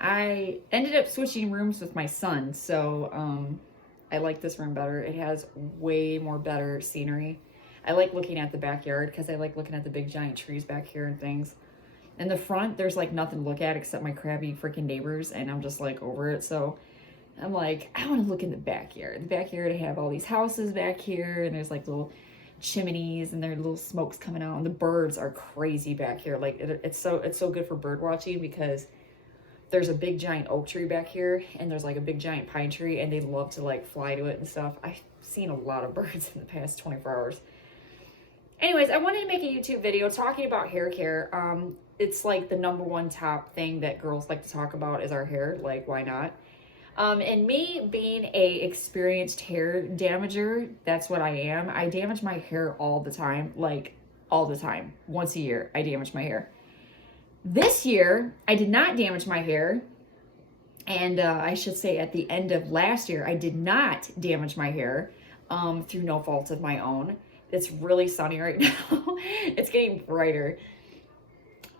I ended up switching rooms with my son, so I like this room better. It has way more better scenery. I like looking at the backyard because I like looking at the big giant trees back here and things. In the front, there's like nothing to look at except my crabby freaking neighbors, and I'm just like over it. So I'm like, I want to look in the backyard. The backyard, I have all these houses back here, and there's like little chimneys, and there are little smokes coming out, and the birds are crazy back here. Like it's so good for bird watching because there's a big giant oak tree back here, and there's like a big giant pine tree, and they love to like fly to it and stuff. I've seen a lot of birds in the past 24 hours. Anyways, I wanted to make a YouTube video talking about hair care. It's like the number one top thing that girls like to talk about is our hair. Like, why not? And me being a experienced hair damager, that's what I am. I damage my hair all the time, like all the time. Once a year, I damage my hair. This year, I did not damage my hair. And I should say at the end of last year, I did not damage my hair through no fault of my own. It's really sunny right now. It's getting brighter.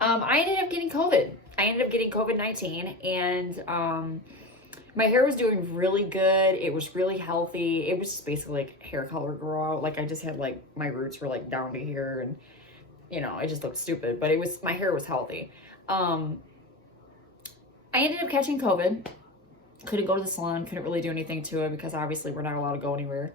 I ended up getting COVID. I ended up getting COVID-19, and my hair was doing really good. It was really healthy. It was just basically like hair color grow out. Like I just had like, my roots were like down to here, and you know, I just looked stupid, but my hair was healthy. I ended up catching COVID. Couldn't go to the salon, couldn't really do anything to it because obviously we're not allowed to go anywhere.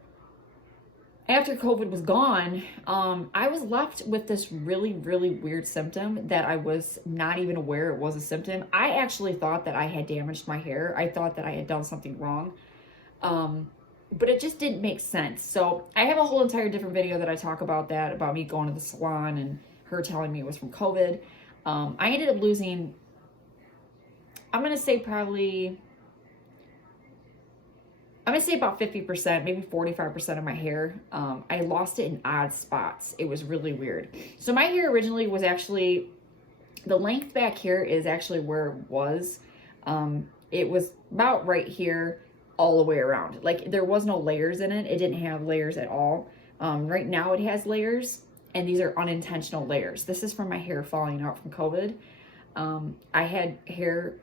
After COVID was gone, I was left with this really, really weird symptom that I was not even aware it was a symptom. I actually thought that I had damaged my hair. I thought that I had done something wrong. But it just didn't make sense. So I have a whole entire different video that I talk about that, about me going to the salon and her telling me it was from COVID. I ended up losing, I'm going to say about 50%, maybe 45% of my hair. I lost it in odd spots. It was really weird. So my hair originally was actually, the length back here is actually where it was. It was about right here all the way around. Like there was no layers in it. It didn't have layers at all. Right now it has layers, and these are unintentional layers. This is from my hair falling out from COVID. I had hair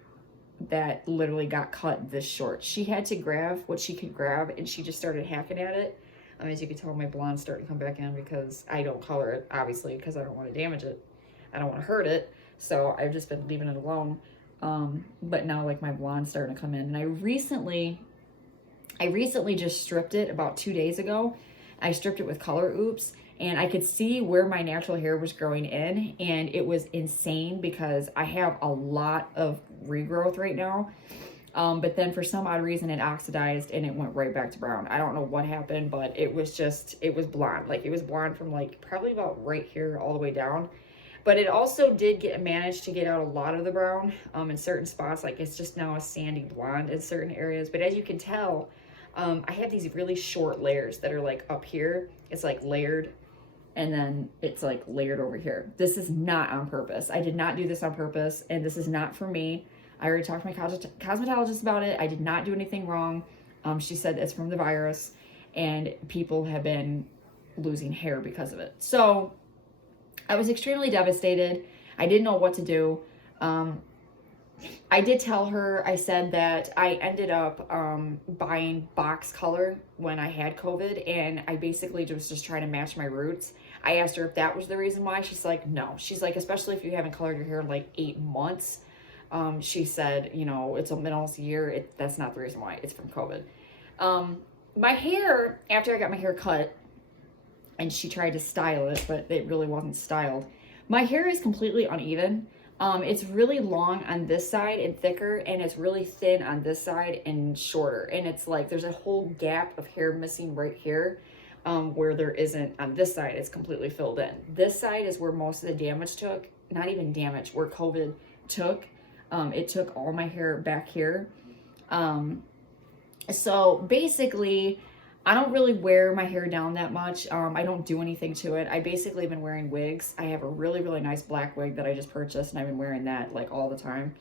that literally got cut this short. She had to grab what she could grab, and she just started hacking at it. As you can tell, my blonde's starting to come back in because I don't color it, obviously, because I don't want to damage it. I don't want to hurt it. So I've just been leaving it alone. But now like my blonde's starting to come in, and I recently just stripped it about 2 days ago. I stripped it with Color Oops, and I could see where my natural hair was growing in, and it was insane because I have a lot of regrowth right now. But then for some odd reason it oxidized and it went right back to brown. I don't know what happened, but it was blonde. Like it was blonde from like probably about right here all the way down. But it also did manage to get out a lot of the brown in certain spots. Like it's just now a sandy blonde in certain areas. But as you can tell, I have these really short layers that are like up here. It's like layered, and then it's like layered over here. This is not on purpose. I did not do this on purpose, and this is not for me. I already talked to my cosmetologist about it. I did not do anything wrong. She said it's from the virus, and people have been losing hair because of it. So I was extremely devastated. I didn't know what to do. I did tell her, I said that I ended up buying box color when I had COVID, and I basically was just trying to match my roots. I asked her if that was the reason why. She's like, no. She's like, especially if you haven't colored your hair in like 8 months. She said, you know, it's almost a year. That's not the reason why. It's from COVID. My hair, after I got my hair cut, and she tried to style it, but it really wasn't styled. My hair is completely uneven. It's really long on this side and thicker, and it's really thin on this side and shorter. And it's like there's a whole gap of hair missing right here where there isn't on this side. It's completely filled in. This side is where most of the damage took. Not even damage, where COVID took. It took all my hair back here. So basically, I don't really wear my hair down that much. I don't do anything to it. I basically have been wearing wigs. I have a really, really nice black wig that I just purchased, and I've been wearing that like all the time.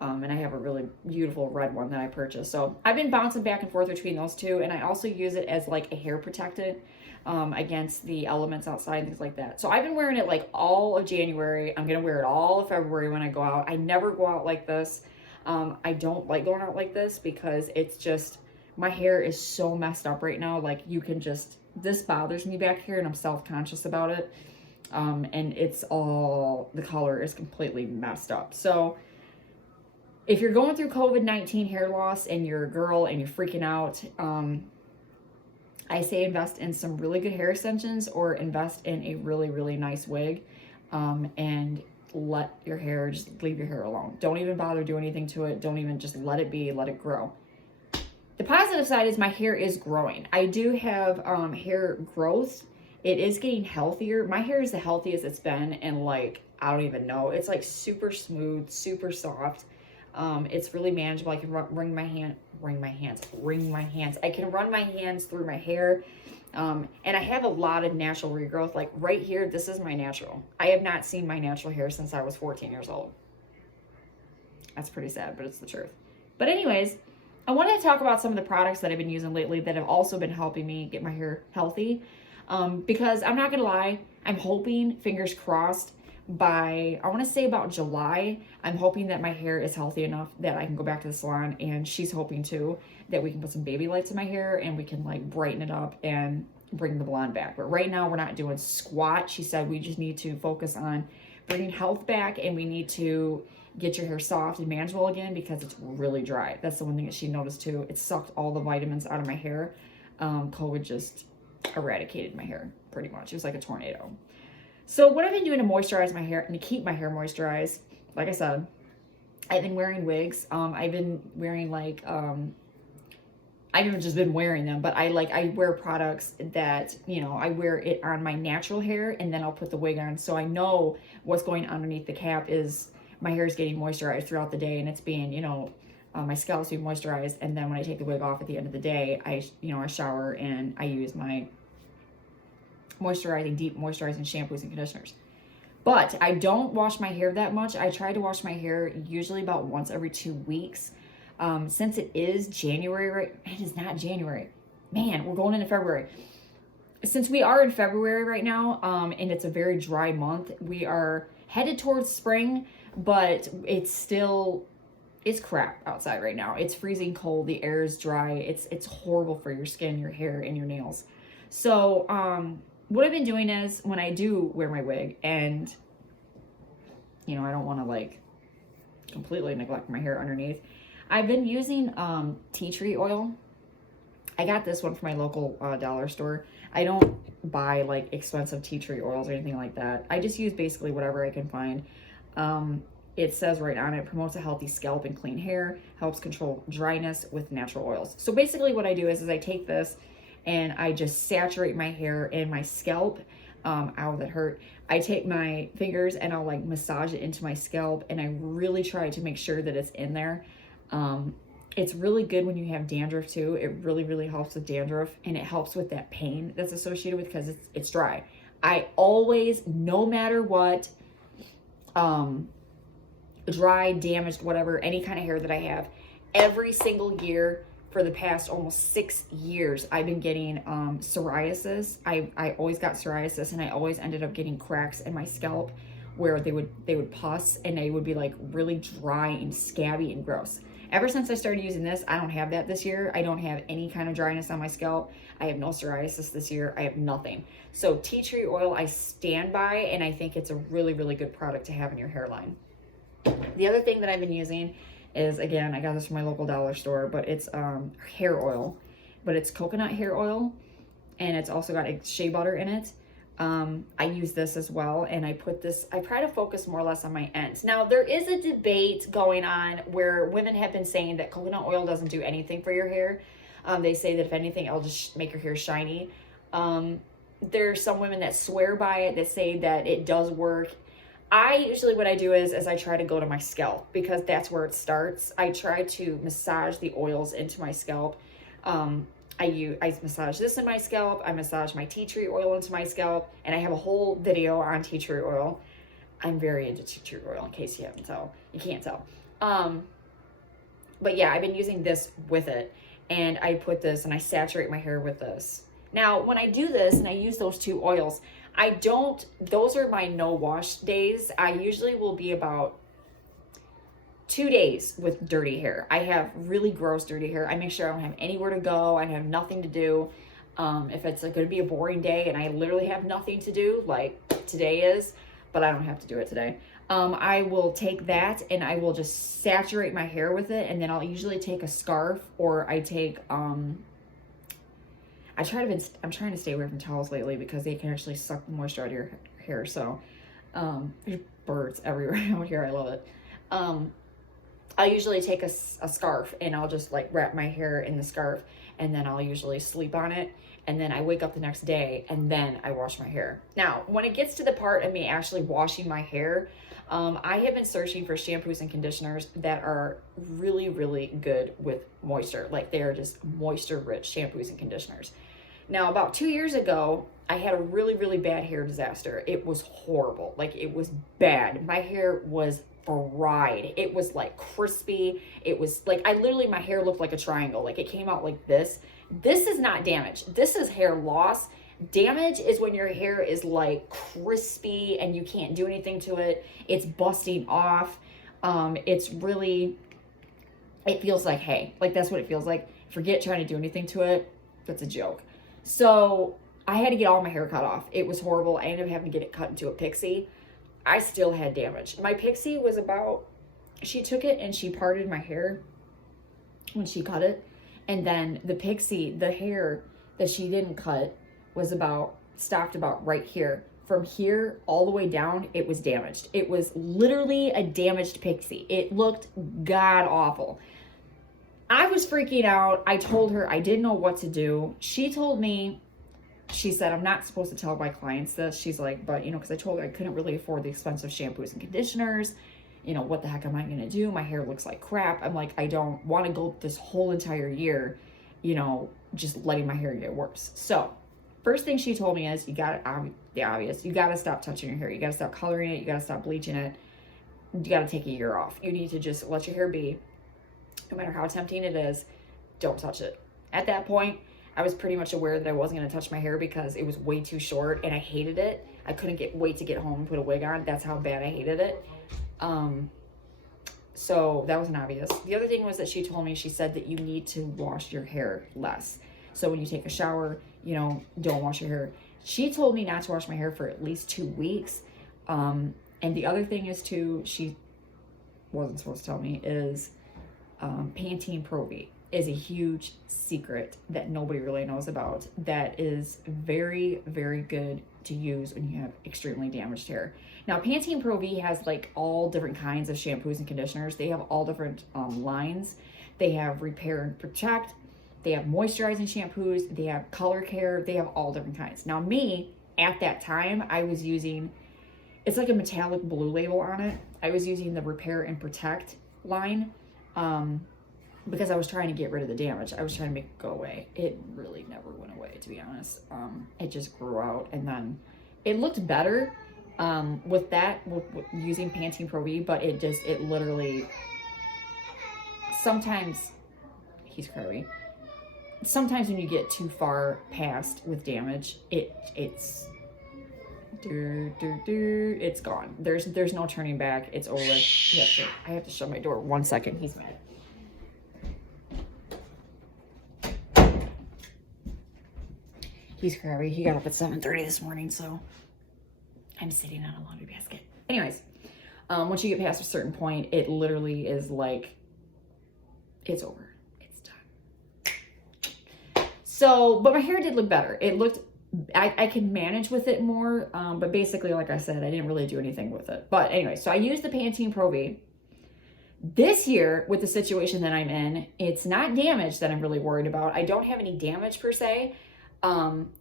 And I have a really beautiful red one that I purchased. So I've been bouncing back and forth between those two, and I also use it as like a hair protectant against the elements outside and things like that. So I've been wearing it like all of January. I'm going to wear it all of February when I go out. I never go out like this. I don't like going out like this because it's just, my hair is so messed up right now. Like you can just, this bothers me back here and I'm self-conscious about it. And it's all, the color is completely messed up. So if you're going through COVID-19 hair loss and you're a girl and you're freaking out, I say invest in some really good hair extensions or invest in a really, really nice wig, and let your hair, just leave your hair alone. Don't even bother doing anything to it. Don't even, just let it be, let it grow. The positive side is my hair is growing. I do have hair growth. It is getting healthier. My hair is the healthiest it's been in like, I don't even know. It's like super smooth, super soft. It's really manageable. I can wring my hands. I can run my hands through my hair. And I have a lot of natural regrowth. Like right here, this is my natural. I have not seen my natural hair since I was 14 years old. That's pretty sad, but it's the truth. But anyways, I wanted to talk about some of the products that I've been using lately that have also been helping me get my hair healthy. Because I'm not gonna lie, I'm hoping, fingers crossed, by, I want to say about July, I'm hoping that my hair is healthy enough that I can go back to the salon, and she's hoping too, that we can put some baby lights in my hair and we can like brighten it up and bring the blonde back. But right now we're not doing squat. She said we just need to focus on bringing health back, and we need to get your hair soft and manageable again because it's really dry. That's the one thing that she noticed too. It sucked all the vitamins out of my hair. COVID just eradicated my hair pretty much. It was like a tornado. So what I've been doing to moisturize my hair and to keep my hair moisturized, like I said, I've been wearing wigs. I've been wearing like, I haven't just been wearing them, but I wear products that, you know, I wear it on my natural hair and then I'll put the wig on. So I know what's going on underneath the cap is my hair is getting moisturized throughout the day, and it's being, you know, my scalp's being moisturized. And then when I take the wig off at the end of the day, I shower and I use my deep moisturizing shampoos and conditioners. But I don't wash my hair that much. I try to wash my hair usually about once every 2 weeks. Since it is January, right? It is not January. Man, we're going into February. Since we are in February right now, and it's a very dry month, we are headed towards spring, but it's crap outside right now. It's freezing cold. The air is dry. It's horrible for your skin, your hair, and your nails. So, what I've been doing is when I do wear my wig and, you know, I don't want to like completely neglect my hair underneath, I've been using tea tree oil. I got this one from my local dollar store. I don't buy like expensive tea tree oils or anything like that. I just use basically whatever I can find. It says right on it, promotes a healthy scalp and clean hair, helps control dryness with natural oils. So basically what I do is I take this and I just saturate my hair and my scalp. Ow, that hurt. I take my fingers and I'll like massage it into my scalp, and I really try to make sure that it's in there. It's really good when you have dandruff too. It really, really helps with dandruff, and it helps with that pain that's associated with, because it's dry. I always, no matter what, dry, damaged, whatever, any kind of hair that I have, every single year for the past almost 6 years, I've been getting psoriasis. I always got psoriasis, and I always ended up getting cracks in my scalp where they would pus, and they would be like really dry and scabby and gross. Ever since I started using this, I don't have that this year. I don't have any kind of dryness on my scalp. I have no psoriasis this year. I have nothing. So tea tree oil, I stand by, and I think it's a really, really good product to have in your hairline. The other thing that I've been using is, again, I got this from my local dollar store, but it's hair oil, but it's coconut hair oil, and it's also got shea butter in it. I use this as well, and I try to focus more or less on my ends. Now, there is a debate going on where women have been saying that coconut oil doesn't do anything for your hair. They say that if anything, it'll just make your hair shiny. There's some women that swear by it, that say that it does work. What I do is I try to go to my scalp, because that's where it starts. I try to massage the oils into my scalp. I massage this in my scalp. I massage my tea tree oil into my scalp, and I have a whole video on tea tree oil. I'm very into tea tree oil, in case you can't tell. But yeah, I've been using this with it, and I put this and I saturate my hair with this. Now, when I do this and I use those two oils, those are my no wash days. I usually will be about 2 days with dirty hair. I have really gross dirty hair. I make sure I don't have anywhere to go. I have nothing to do. If it's going to be a boring day and I literally have nothing to do, like today is, but I don't have to do it today. I will take that and I will just saturate my hair with it. And then I'll usually take a scarf, or I take, I'm trying to stay away from towels lately because they can actually suck the moisture out of your hair. So, there's birds everywhere out here. I love it. I'll usually take a scarf and I'll just like wrap my hair in the scarf, and then I'll usually sleep on it. And then I wake up the next day and then I wash my hair. Now, when it gets to the part of me actually washing my hair, I have been searching for shampoos and conditioners that are really, really good with moisture. Like they are just moisture rich shampoos and conditioners. Now, about 2 years ago, I had a really, really bad hair disaster. It was horrible. Like it was bad. My hair was fried. It was like crispy. It was like, my hair looked like a triangle. Like it came out like this. This is not damage. This is hair loss. Damage is when your hair is like crispy and you can't do anything to it. It's busting off. It feels like hay. Like that's what it feels like. Forget trying to do anything to it. That's a joke. So I had to get all my hair cut off. It was horrible. I ended up having to get it cut into a pixie. I still had damage. My pixie was she took it and she parted my hair when she cut it. And then the pixie, the hair that she didn't cut was stopped about right here. From here all the way down, it was damaged. It was literally a damaged pixie. It looked god awful. I was freaking out. I told her I didn't know what to do. She told me, she said, I'm not supposed to tell my clients this. She's like, but because I told her I couldn't really afford the expensive shampoos and conditioners. What the heck am I going to do? My hair looks like crap. I'm like, I don't want to go this whole entire year, just letting my hair get worse. So first thing she told me is the obvious. You got to stop touching your hair. You got to stop coloring it. You got to stop bleaching it. You got to take a year off. You need to just let your hair be. No matter how tempting it is, don't touch it. At that point, I was pretty much aware that I wasn't going to touch my hair because it was way too short and I hated it. I couldn't wait to get home and put a wig on. That's how bad I hated it. So that was an obvious. The other thing was that she told me, she said that you need to wash your hair less. So when you take a shower, don't wash your hair. She told me not to wash my hair for at least 2 weeks. And the other thing is she wasn't supposed to tell me is, Pantene Pro V is a huge secret that nobody really knows about. That is very, very good to use when you have extremely damaged hair. Now, Pantene Pro V has like all different kinds of shampoos and conditioners. They have all different lines. They have repair and protect. They have moisturizing shampoos. They have color care. They have all different kinds. Now, me, at that time, I was using, it's like a metallic blue label on it. I was using the repair and protect line because I was trying to get rid of the damage. I was trying to make it go away. It really never went away, to be honest. It just grew out, and then it looked better with using Pantene Pro V, but it literally, sometimes, he's curvy. Sometimes when you get too far past with damage, it's gone. There's no turning back. It's over. I have to shut my door 1 second. He's mad. He's crabby. He got up at 7:30 this morning, so I'm sitting on a laundry basket. Anyways, once you get past a certain point, it literally is like, it's over. It's done. So, but my hair did look better. It looked, I can manage with it more, but basically, like I said, I didn't really do anything with it. But anyway, so I used the Pantene Pro V. This year, with the situation that I'm in, it's not damage that I'm really worried about. I don't have any damage per se.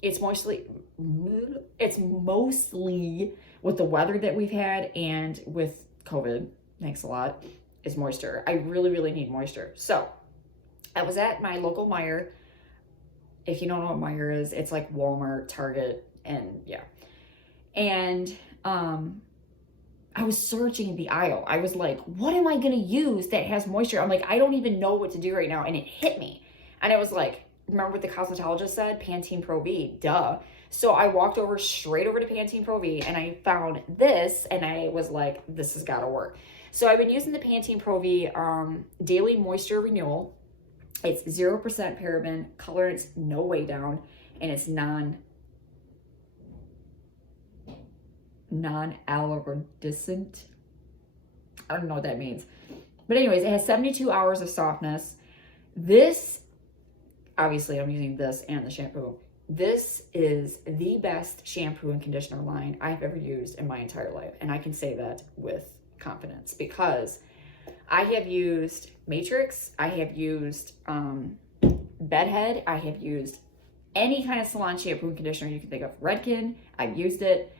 It's mostly with the weather that we've had and with COVID, thanks a lot, is moisture. I really, really need moisture. So I was at my local Meijer. If you don't know what Meijer is, it's like Walmart, Target, and yeah. And I was searching the aisle. I was like, what am I going to use that has moisture? I'm like, I don't even know what to do right now. And it hit me. And I was like, remember what the cosmetologist said? Pantene Pro V, duh. So I walked over straight over to Pantene Pro V and I found this and I was like, this has got to work. So I've been using the Pantene Pro V Daily Moisture Renewal. It's 0% paraben, colorants, no way down, and it's non-allergisant. I don't know what that means. But anyways, it has 72 hours of softness. This, obviously I'm using this and the shampoo. This is the best shampoo and conditioner line I've ever used in my entire life. And I can say that with confidence because I have used Matrix, I have used Bedhead, I have used any kind of salon shampoo and conditioner you can think of. Redken, I've used it.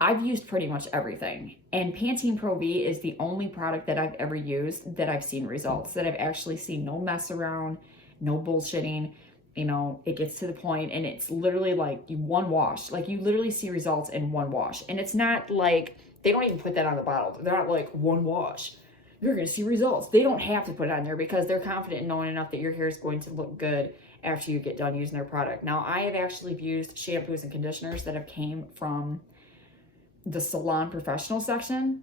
I've used pretty much everything. And Pantene Pro V is the only product that I've ever used that I've seen results, that I've actually seen no mess around, no bullshitting. You know, it gets to the point and it's literally like one wash. Like you literally see results in one wash. And it's not like, they don't even put that on the bottle. They're not like one wash, you're going to see results. They don't have to put it on there because they're confident in knowing enough that your hair is going to look good after you get done using their product. Now, I have actually used shampoos and conditioners that have came from the salon professional section.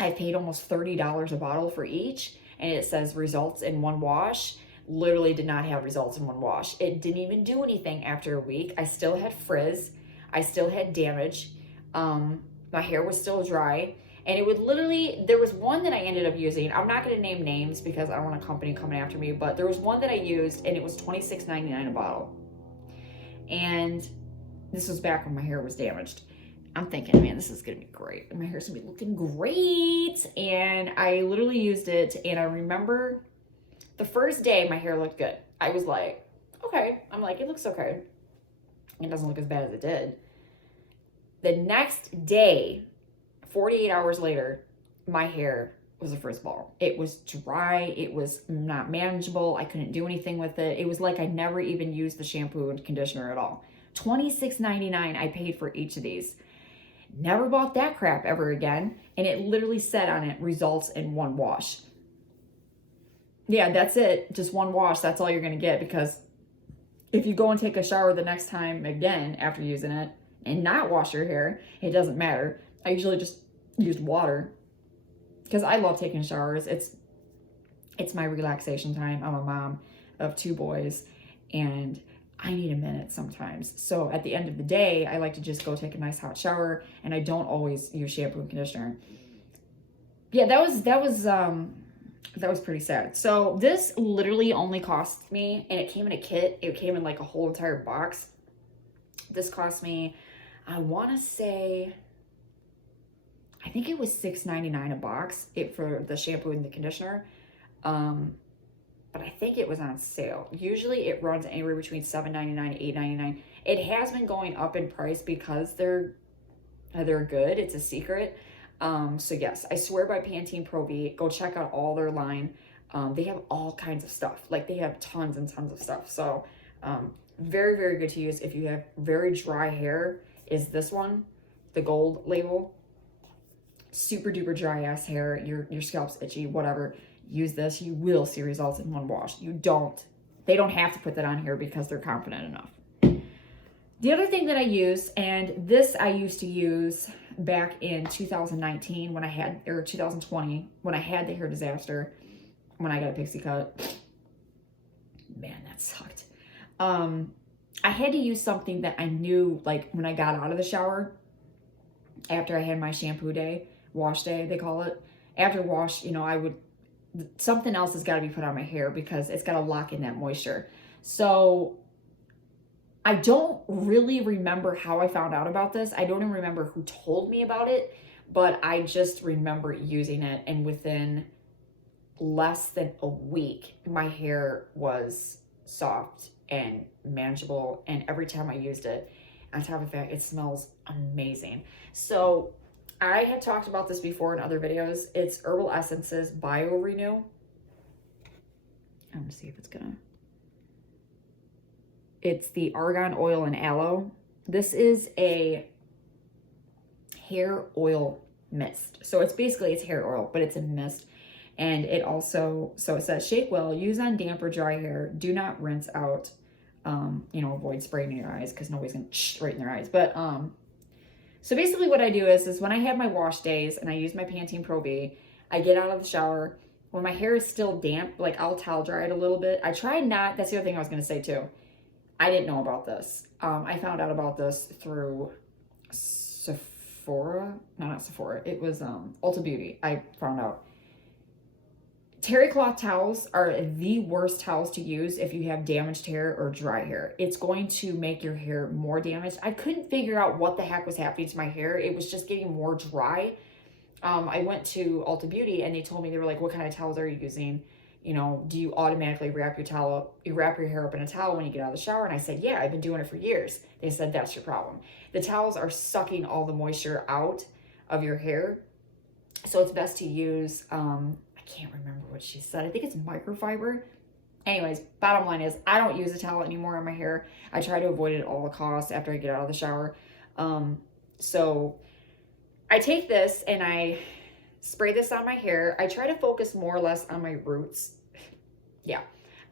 I've paid almost $30 a bottle for each, and it says results in one wash. Literally did not have results in one wash. It didn't even do anything after a week. I still had frizz. I still had damage. My hair was still dry. And it would literally, there was one that I ended up using. I'm not going to name names because I don't want a company coming after me, but there was one that I used and it was $26.99 a bottle. And this was back when my hair was damaged. I'm thinking, man, this is going to be great. My hair's going to be looking great. And I literally used it. And I remember the first day my hair looked good. I was like, okay. I'm like, it looks okay. It doesn't look as bad as it did. The next day, 48 hours later, my hair was a frizz ball. It was dry. It was not manageable. I couldn't do anything with it. It was like I never even used the shampoo and conditioner at all. $26.99 I paid for each of these. Never bought that crap ever again. And it literally said on it, results in one wash. Yeah, that's it. Just one wash. That's all you're going to get, because if you go and take a shower the next time again after using it and not wash your hair, it doesn't matter. I usually just used water because I love taking showers. It's my relaxation time. I'm a mom of 2 boys and I need a minute sometimes. So at the end of the day, I like to just go take a nice hot shower, and I don't always use shampoo and conditioner. Yeah, that was pretty sad. So this literally only cost me, and it came in a kit. It came in like a whole entire box. This cost me, I want to say, I think it was $6.99 a box for the shampoo and the conditioner. But I think it was on sale. Usually it runs anywhere between $7.99 and $8.99. It has been going up in price because they're good. It's a secret. So yes, I swear by Pantene Pro V. Go check out all their line. They have all kinds of stuff. Like they have tons and tons of stuff. So very, very good to use if you have very dry hair. Is this one, the gold label. Super duper dry ass hair, your scalp's itchy, whatever. Use this, you will see results in one wash. They don't have to put that on here because they're confident enough. The other thing that I use, and this I used to use back in 2019 or 2020 when I had the hair disaster, when I got a pixie cut. Man, that sucked. I had to use something that I knew, like when I got out of the shower, after I had my shampoo day, wash day, they call it. After wash, something else has got to be put on my hair because it's got to lock in that moisture. So I don't really remember how I found out about this. I don't even remember who told me about it, but I just remember using it. And within less than a week, my hair was soft and manageable. And every time I used it, on top of that, it smells amazing. So I have talked about this before in other videos. It's Herbal Essences Bio Renew. I'm gonna see if it's the argan oil and aloe. This is a hair oil mist. So it's hair oil, but it's a mist. And it also, so it says, shake well, use on damp or dry hair. Do not rinse out. You know, avoid spraying in your eyes because nobody's going to right in their eyes. But, so basically what I do is when I have my wash days and I use my Pantene Pro V, I get out of the shower. When my hair is still damp, like I'll towel dry it a little bit. I try not, that's the other thing I was going to say too. I didn't know about this. I found out about this through Sephora. No, not Sephora. It was Ulta Beauty. I found out. Terry cloth towels are the worst towels to use if you have damaged hair or dry hair. It's going to make your hair more damaged. I couldn't figure out what the heck was happening to my hair. It was just getting more dry. I went to Ulta Beauty and they told me, they were like, what kind of towels are you using? You know, do you automatically wrap your hair up in a towel when you get out of the shower? And I said, yeah, I've been doing it for years. They said, that's your problem. The towels are sucking all the moisture out of your hair. So it's best to use, I can't remember what she said. I think it's microfiber. Anyways, bottom line is I don't use a towel anymore on my hair. I try to avoid it at all costs after I get out of the shower. So I take this and I spray this on my hair. I try to focus more or less on my roots. Yeah,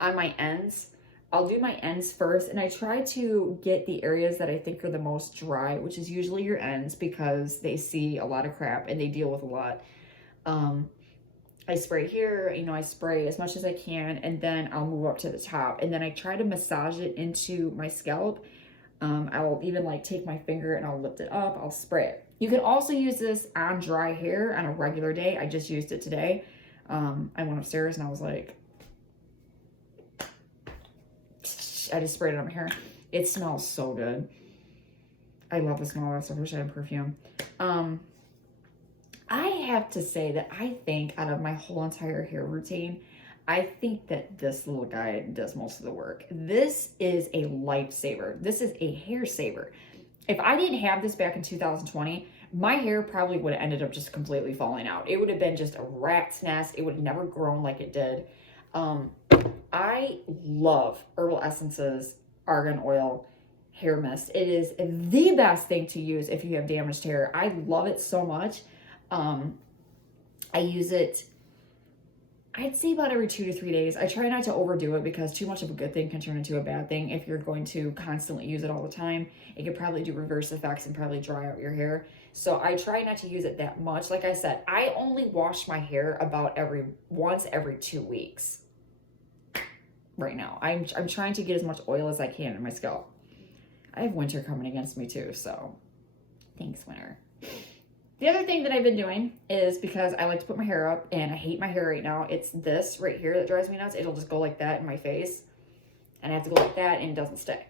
on my ends. I'll do my ends first and I try to get the areas that I think are the most dry, which is usually your ends because they see a lot of crap and they deal with a lot. I spray here, you know, I spray as much as I can, and then I'll move up to the top, and then I try to massage it into my scalp. I'll even like take my finger and I'll lift it up, I'll spray it. You can also use this on dry hair on a regular day. I just used it today. I went upstairs and I was like, I just sprayed it on my hair. It smells so good. I love the smell of that stuff. I wish I had perfume. I have to say that I think out of my whole entire hair routine, I think that this little guy does most of the work. This is a lifesaver. This is a hair saver. If I didn't have this back in 2020, my hair probably would have ended up just completely falling out. It would have been just a rat's nest. It would have never grown like it did. I love Herbal Essences Argan Oil hair mist. It is the best thing to use if you have damaged hair. I love it so much. I use it, I'd say about every 2 to 3 days. I try not to overdo it because too much of a good thing can turn into a bad thing. If you're going to constantly use it all the time, it could probably do reverse effects and probably dry out your hair. So I try not to use it that much. Like I said, I only wash my hair about once every 2 weeks right now. I'm trying to get as much oil as I can in my scalp. I have winter coming against me too, so thanks, winter. The other thing that I've been doing is because I like to put my hair up and I hate my hair right now. It's this right here that drives me nuts. It'll just go like that in my face and I have to go like that and it doesn't stay.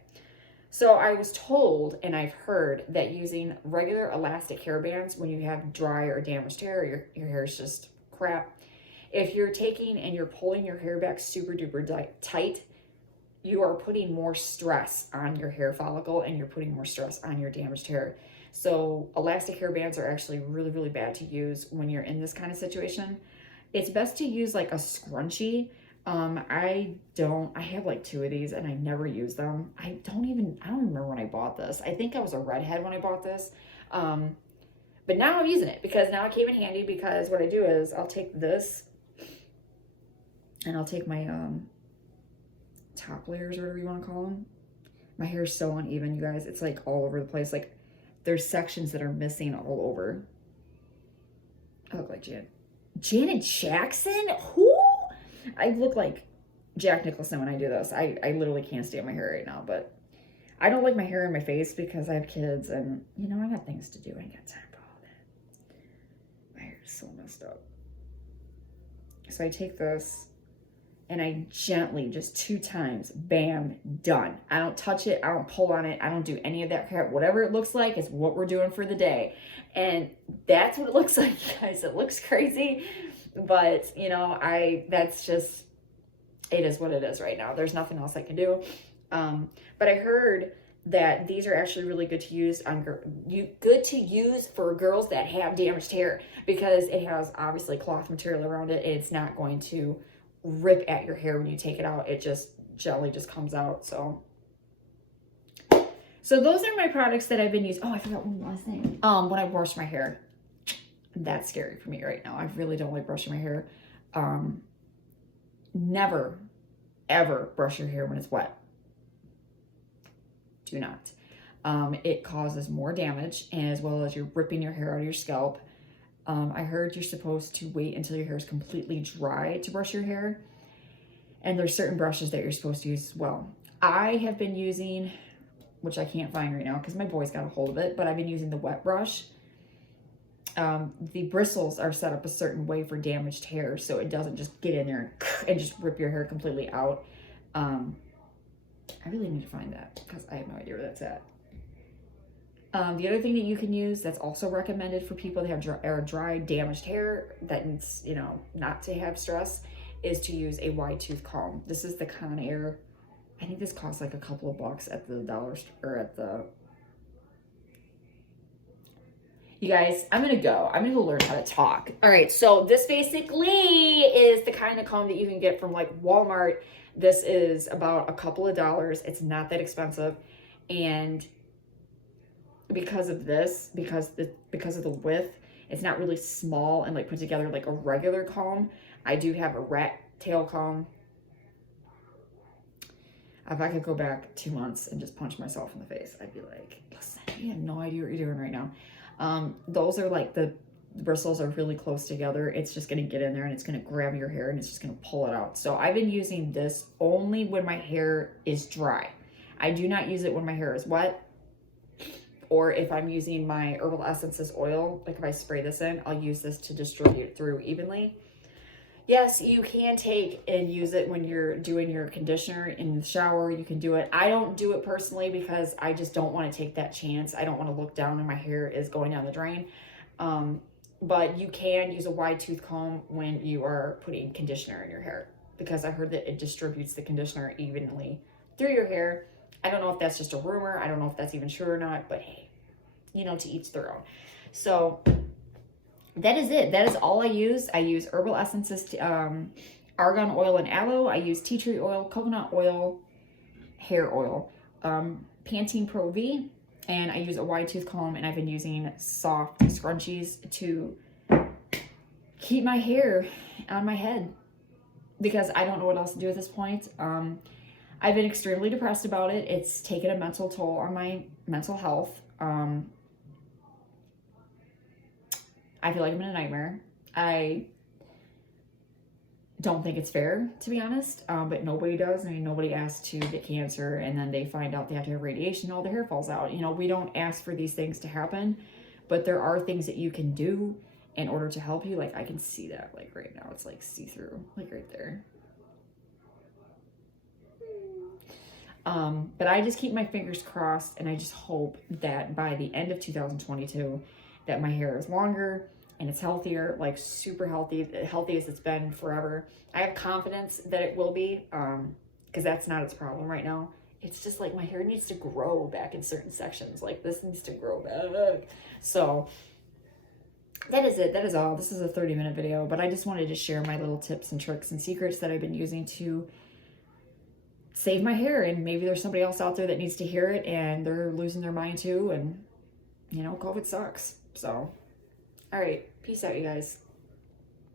So I was told and I've heard that using regular elastic hair bands when you have dry or damaged hair, your hair is just crap. If you're taking and you're pulling your hair back super duper tight, you are putting more stress on your hair follicle and you're putting more stress on your damaged hair. So elastic hair bands are actually really, really bad to use when you're in this kind of situation. It's best to use like a scrunchie. I have like 2 of these and I never use them. I don't remember when I bought this. I think I was a redhead when I bought this. But now I'm using it because now it came in handy because what I do is I'll take this and I'll take my, top layers or whatever you want to call them. My hair is so uneven, you guys. It's like all over the place. Like there's sections that are missing all over. I look like Janet Jackson? Who? I look like Jack Nicholson when I do this. I literally can't stand my hair right now, but I don't like my hair in my face because I have kids and, you know, I got things to do. I ain't got time for all that. My hair is so messed up. So I take this and I gently, just 2 times, bam, done. I don't touch it. I don't pull on it. I don't do any of that crap. Whatever it looks like is what we're doing for the day. And that's what it looks like, guys. It looks crazy, but you know, that's just, it is what it is right now. There's nothing else I can do. But I heard that these are actually really good to use for girls that have damaged hair because it has obviously cloth material around it. It's not going to rip at your hair when you take it out. It just jelly just comes out. So those are my products that I've been using. Oh, I forgot one last thing. When I wash my hair, that's scary for me right now. I really don't like brushing my hair. Never ever brush your hair when it's wet. do not. It causes more damage, as well as you're ripping your hair out of your scalp. I heard you're supposed to wait until your hair is completely dry to brush your hair. And there's certain brushes that you're supposed to use as well. I have been using, which I can't find right now because my boy's got a hold of it, but I've been using the wet brush. The bristles are set up a certain way for damaged hair, so it doesn't just get in there and just rip your hair completely out. I really need to find that because I have no idea where that's at. The other thing that you can use that's also recommended for people that have dry, damaged hair that needs, you know, not to have stress, is to use a wide tooth comb. This is the Conair. I think this costs like a couple of bucks at the dollar store, or at the... You guys, I'm gonna go learn how to talk. All right, so this basically is the kind of comb that you can get from like Walmart. This is about a couple of dollars. It's not that expensive. And because of this, because of the width, it's not really small and like put together like a regular comb. I do have a rat tail comb. If I could go back 2 months and just punch myself in the face, I'd be like, listen, you have no idea what you're doing right now. Those are like the bristles are really close together. It's just going to get in there and it's going to grab your hair and it's just going to pull it out. So I've been using this only when my hair is dry. I do not use it when my hair is wet, or if I'm using my Herbal Essences oil. Like if I spray this in, I'll use this to distribute through evenly. Yes, you can take and use it when you're doing your conditioner in the shower. You can do it. I don't do it personally because I just don't want to take that chance. I don't want to look down and my hair is going down the drain. But you can use a wide tooth comb when you are putting conditioner in your hair, because I heard that it distributes the conditioner evenly through your hair. I don't know if that's just a rumor. I don't know if that's even true or not, but hey, you know, to each their own. So that is it. That is all I use. I use Herbal Essences, argan oil and aloe. I use tea tree oil, coconut oil, hair oil, Pantene Pro V, and I use a wide tooth comb, and I've been using soft scrunchies to keep my hair on my head because I don't know what else to do at this point. I've been extremely depressed about it. It's taken a mental toll on my mental health. I feel like I'm in a nightmare. I don't think it's fair, to be honest, but nobody does. I mean, nobody asks to get cancer and then they find out they have to have radiation and all their hair falls out. You know, we don't ask for these things to happen, but there are things that you can do in order to help you. Like I can see that like right now, it's like see-through, like right there. But I just keep my fingers crossed, and I just hope that by the end of 2022 that my hair is longer and it's healthier, like super healthy, healthy as it's been forever. I have confidence that it will be, because that's not its problem right now. It's just like my hair needs to grow back in certain sections. Like this needs to grow back. So that is it. That is all. This is a 30-minute video, but I just wanted to share my little tips and tricks and secrets that I've been using to save my hair. And maybe there's somebody else out there that needs to hear it and they're losing their mind too. And, you know, COVID sucks. So, all right. Peace out, you guys.